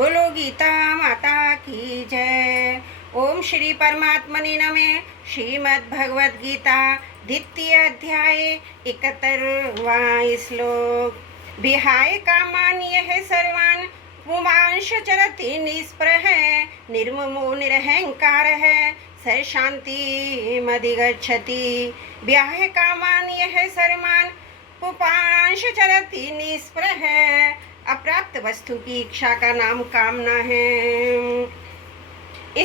बोलो गीता माता की जय। ओम श्री परमात्मने नमः। श्रीमद् भगवद गीता द्वितीय अध्याय 71वां श्लोक। विहाय कामान यह सर्वान् पुमांश चरति निष्प्रह निर्ममो निरहंकार स शांति मधिगच्छति। विहाय कामान यह सर्वान् पुमांश चरति निष्प्रह। अप्राप्त वस्तु की इच्छा का नाम कामना है।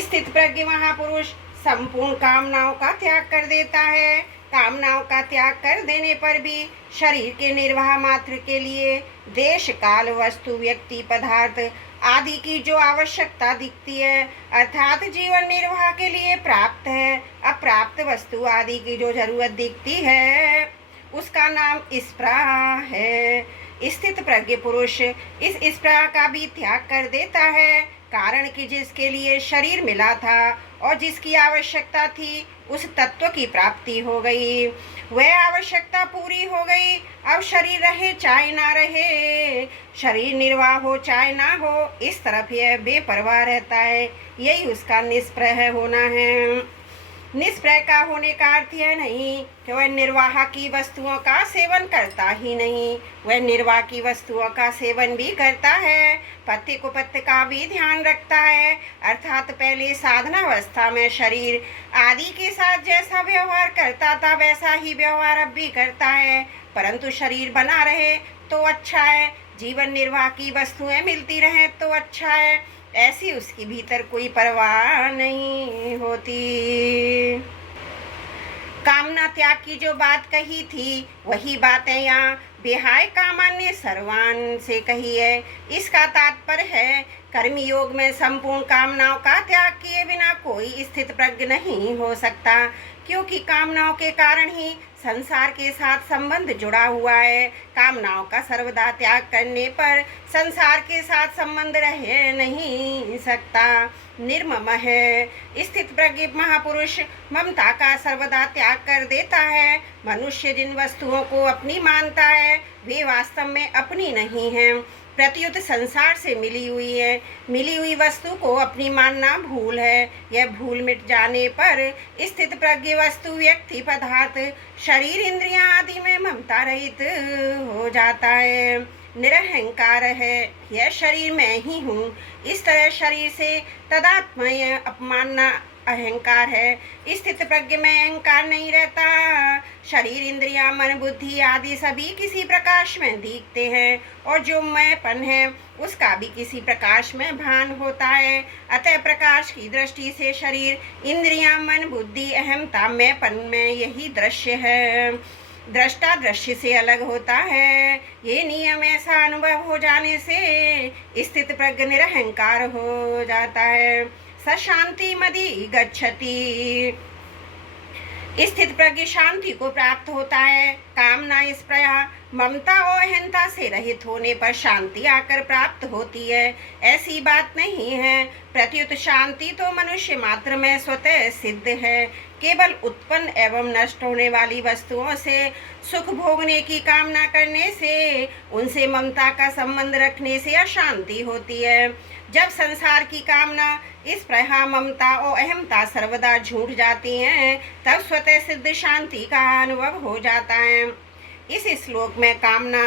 स्थित प्रज्ञ महापुरुष संपूर्ण कामनाओं का त्याग कर देता है। कामनाओं का त्याग कर देने पर भी शरीर के निर्वाह मात्र के लिए देश काल वस्तु व्यक्ति पदार्थ आदि की जो आवश्यकता दिखती है अर्थात जीवन निर्वाह के लिए प्राप्त है, अप्राप्त वस्तु आदि की जो जरूरत दिखती है उसका नाम स्पृहा है। स्थित प्रज्ञ पुरुष इस स्पृहा का भी त्याग कर देता है, कारण कि जिसके लिए शरीर मिला था और जिसकी आवश्यकता थी उस तत्व की प्राप्ति हो गई। वह आवश्यकता पूरी हो गई। अब शरीर रहे चाहे ना रहे, शरीर निर्वाह हो चाहे ना हो, इस तरफ यह बेपरवाह रहता है। यही उसका निष्प्रह होना है। निष्प्रह का होने का अर्थ यह नहीं कि वह निर्वाह की वस्तुओं का सेवन करता ही नहीं, वह निर्वाह की वस्तुओं का सेवन भी करता है, पथ्य कुपथ्य का भी ध्यान रखता है। अर्थात पहले साधनावस्था में शरीर आदि के साथ जैसा व्यवहार करता था वैसा ही व्यवहार अब भी करता है, परंतु शरीर बना रहे तो अच्छा है, जीवन निर्वाह की वस्तुएं मिलती रहें तो अच्छा है, ऐसी उसकी भीतर कोई परवाह नहीं होती। कामना त्याग की जो बात कही थी वही बातें यहाँ विहाय कामान्य सर्वान से कही है। इसका तात्पर्य है कर्म योग में संपूर्ण कामनाओं का त्याग किए बिना कोई स्थित प्रज्ञ नहीं हो सकता, क्योंकि कामनाओं के कारण ही संसार के साथ संबंध जुड़ा हुआ है। कामनाओं का सर्वदा त्याग करने पर संसार के साथ संबंध रह नहीं सकता, निर्मम है। स्थित प्रज्ञ महापुरुष ममता का सर्वदा त्याग कर देता है। मनुष्य जिन वस्तुओं को अपनी मानता है वे वास्तव में अपनी नहीं है, प्रत्युत संसार से मिली हुई है। मिली हुई वस्तु को अपनी मानना भूल है। यह भूल मिट जाने पर स्थित प्रज्ञ वस्तु व्यक्ति पदार्थ शरीर इंद्रियां आदि में ममता रहित हो जाता है, निरहंकार है। यह शरीर मैं ही हूँ, इस तरह शरीर से तदात्म्य अपमानना अहंकार है। स्थित प्रज्ञ में अहंकार नहीं रहता। शरीर इंद्रियां मन बुद्धि आदि सभी किसी प्रकाश में दिखते हैं और जो मैंपन है उसका भी किसी प्रकाश में भान होता है। अतः प्रकाश की दृष्टि से शरीर इंद्रियां मन बुद्धि अहमता मैंपन में यही दृश्य है। दृष्टा दृश्य से अलग होता है। ये नियम ऐसा अनुभव हो जाने से स्थित प्रज्ञ निरहंकार हो जाता है। स शांति मदि गच्छति। स्थित प्रज्ञ शांति को प्राप्त होता है। कामना स्पृहा ममता और अहंता से रहित होने पर शांति आकर प्राप्त होती है, ऐसी बात नहीं है। प्रत्युत शांति तो मनुष्य मात्र में स्वतः सिद्ध है। केवल उत्पन्न एवं नष्ट होने वाली वस्तुओं से सुख भोगने की कामना करने से, उनसे ममता का संबंध रखने से अशांति होती है। जब संसार की कामना स्पृहा ममता और अहमता सर्वदा झूठ जाती हैं, तब स्वतः सिद्ध शांति का अनुभव हो जाता है। इस श्लोक में कामना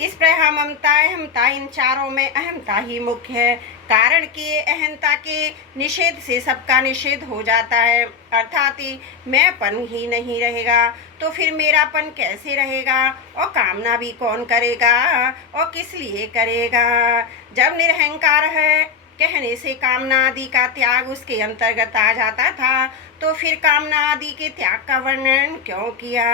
स्पृहा ममता अहमता इन चारों में अहमता ही मुख्य है, कारण कि अहंता के निषेध से सबका निषेध हो जाता है। अर्थात मैंपन ही नहीं रहेगा तो फिर मेरापन कैसे रहेगा, और कामना भी कौन करेगा और किस लिए करेगा। जब निरहंकार है कहने से कामना आदि का त्याग उसके अंतर्गत आ जाता था, तो फिर कामना आदि के त्याग का वर्णन क्यों किया।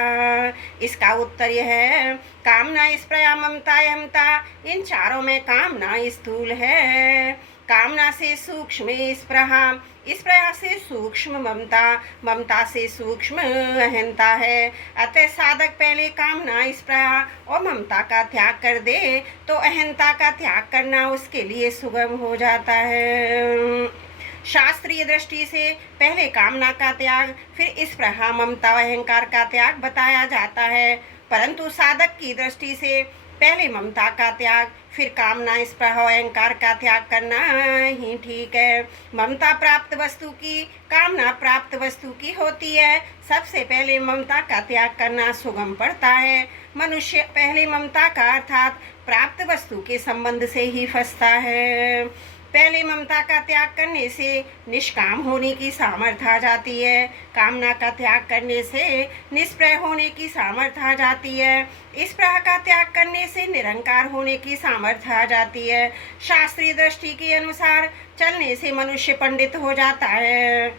इसका उत्तर यह है, कामना स्पृहा ममता अहमता इन चारों में कामना स्थूल है। कामना से सूक्ष्म स्पृहा, स्पृहा से सूक्ष्म ममता, ममता से सूक्ष्म अहंता है। अतः साधक पहले कामना स्पृहा और ममता का त्याग कर दे तो अहंता का त्याग करना उसके लिए सुगम हो जाता है। शास्त्रीय दृष्टि से पहले कामना का त्याग फिर स्पृहा ममता अहंकार का त्याग बताया जाता है, परंतु साधक की दृष्टि से पहले ममता का त्याग, फिर कामना, स्पृहा और अहंकार का त्याग करना ही ठीक है। ममता प्राप्त वस्तु की, कामना प्राप्त वस्तु की होती है। सबसे पहले ममता का त्याग करना सुगम पड़ता है। मनुष्य पहले ममता का अर्थात प्राप्त वस्तु के संबंध से ही फंसता है। पहले ममता का त्याग करने से निष्काम होने की सामर्थ्य आ जाती है। कामना का त्याग करने से निष्प्रय होने की सामर्थ्य आ जाती है। स्पृहा का त्याग करने से निरंकार होने की सामर्थ्य आ जाती है। शास्त्रीय दृष्टि के अनुसार चलने से मनुष्य पंडित हो जाता है।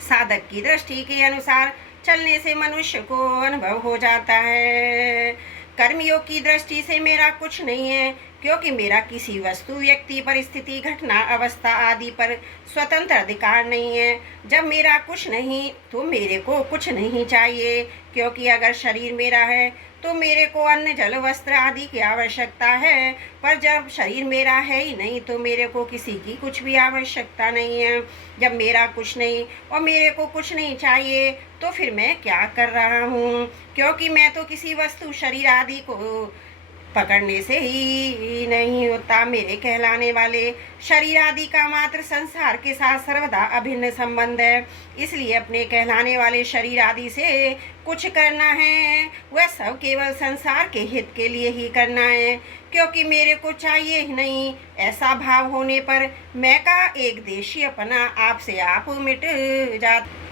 साधक की दृष्टि के अनुसार चलने से मनुष्य को अनुभव हो जाता है। कर्मयोग की दृष्टि से मेरा कुछ नहीं है, क्योंकि मेरा किसी वस्तु, व्यक्ति, परिस्थिति, घटना, अवस्था आदि पर स्वतंत्र अधिकार नहीं है। जब मेरा कुछ नहीं तो मेरे को कुछ नहीं चाहिए, क्योंकि अगर शरीर मेरा है तो मेरे को अन्न, जल, वस्त्र आदि की आवश्यकता है। पर जब शरीर मेरा है ही नहीं तो मेरे को किसी की कुछ भी आवश्यकता नहीं है। जब मेरा कुछ नहीं और मेरे को कुछ नहीं चाहिए तो फिर मैं क्या कर रहा हूँ, क्योंकि मैं तो किसी वस्तु, शरीर आदि को पकड़ने से ही नहीं होता। मेरे कहलाने वाले शरीर आदि का मात्र संसार के साथ सर्वदा अभिन्न संबंध है। इसलिए अपने कहलाने वाले शरीर आदि से कुछ करना है वह सब केवल संसार के हित के लिए ही करना है, क्योंकि मेरे को चाहिए ही नहीं। ऐसा भाव होने पर मैं का एक देशी अपना आप से आप मिट जाता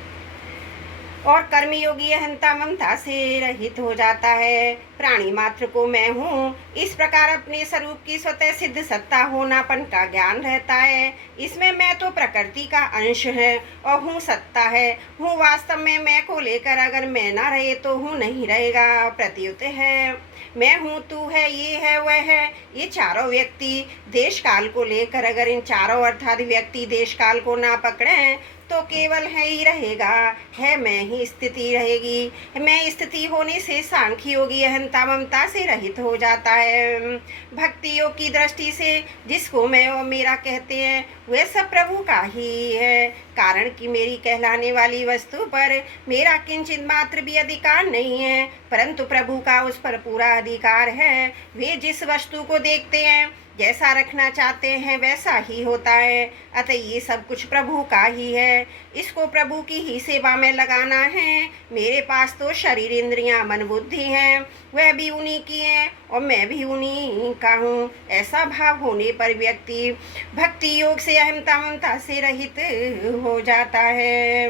और कर्मयोगी अहंता ममता से रहित हो जाता है। प्राणी मात्र को मैं हूँ, इस प्रकार अपने स्वरूप की स्वतः सिद्ध सत्ता होनापन का ज्ञान रहता है। इसमें मैं तो प्रकृति का अंश है और हूँ सत्ता है। हूँ वास्तव में मैं को लेकर अगर मैं ना रहे तो हूँ नहीं रहेगा। प्रत्युत है मैं हूँ, तू है, ये है, वह है, ये चारों व्यक्ति देश काल को लेकर अगर इन चारों अर्थात व्यक्ति देश काल को ना पकड़ें तो केवल है ही रहेगा, है मैं ही स्थिति रहेगी। मैं स्थिति होने से सांख्य योगी अहंता ममता से रहित हो जाता है। भक्ति योग की दृष्टि से जिसको मैं और मेरा कहते हैं वह सब प्रभु का ही है, कारण कि मेरी कहलाने वाली वस्तु पर मेरा किंचित मात्र भी अधिकार नहीं है, परंतु प्रभु का उस पर पूरा अधिकार है। वे जिस वस्तु को देखते हैं, जैसा रखना चाहते हैं वैसा ही होता है। अतः ये सब कुछ प्रभु का ही है, इसको प्रभु की ही सेवा में लगाना है। मेरे पास तो शरीर, इंद्रियां, मन, बुद्धि हैं, वह भी उन्हीं की हैं और मैं भी उन्हीं का हूँ। ऐसा भाव होने पर व्यक्ति भक्ति योग से अहंता ममता से रहित हो जाता है।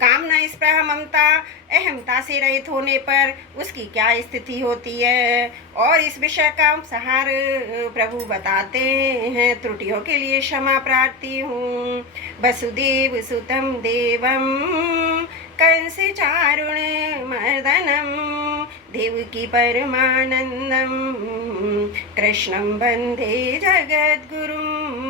कामना, स्पृहा, ममता, अहमता से रहित होने पर उसकी क्या स्थिति होती है और इस विषय का उपसंहार प्रभु बताते हैं। त्रुटियों के लिए क्षमा प्रार्थी हूँ। वसुदेव सुतम देवम कंस चारुण मर्दनम देवकी परमानंदम कृष्णं वंदे जगद्गुरुम।